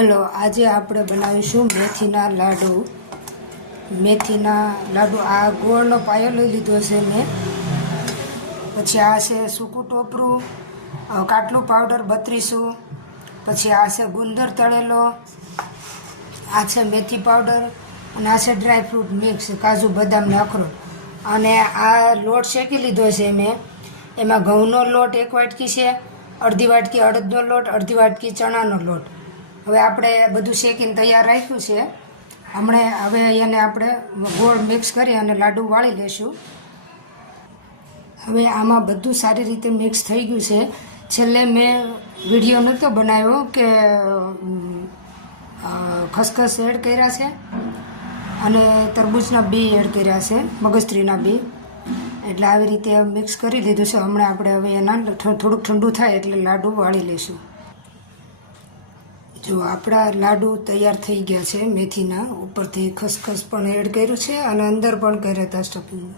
Hello, આજે આપણે બનાવીશું મેથીના લાડુ. મેથીના લાડુ આ ગોળનો પાયો લઈ લીધો છે મેં. પછી આ છે સૂકું ટોપરું, કાટલું પાવડર 32, પછી આ છે ગુંદર તળેલો, આ છે મેથી પાવડર અને આ છે ડ્રાયફ્રૂટ મિક્સ, કાજુ બદામ ને અખરોટ. અને આ લોટ શેકી લીધો છે મેં. એમાં ઘઉંનો લોટ 1 વાટકી છે, અડધી વાટકી અડદનો લોટ, અડધી વાટકી ચણાનો લોટ. હવે આપણે બધું શેકીને તૈયાર રાખ્યું છે. હવે એને આપણે ગોળ મિક્સ કરી અને લાડુ વાળી લેશું. હવે આમાં બધું સારી રીતે મિક્સ થઈ ગયું છે. છેલ્લે મેં વિડીયો નહોતો બનાવ્યો કે ખસખસ એડ કર્યા છે અને તરબૂચના બી એડ કર્યા છે, મગજત્રીના બી. એટલે આવી રીતે મિક્સ કરી લીધું છે. હમણાં આપણે હવે એના થોડુંક ઠંડુ થાય એટલે લાડુ વાળી લઈશું. જો આપણા લાડુ તૈયાર થઈ ગયા છે મેથીના. ઉપરથી ખસખસ પણ એડ કર્યું છે અને અંદર પણ કર્યા હતા સ્ટફિંગ.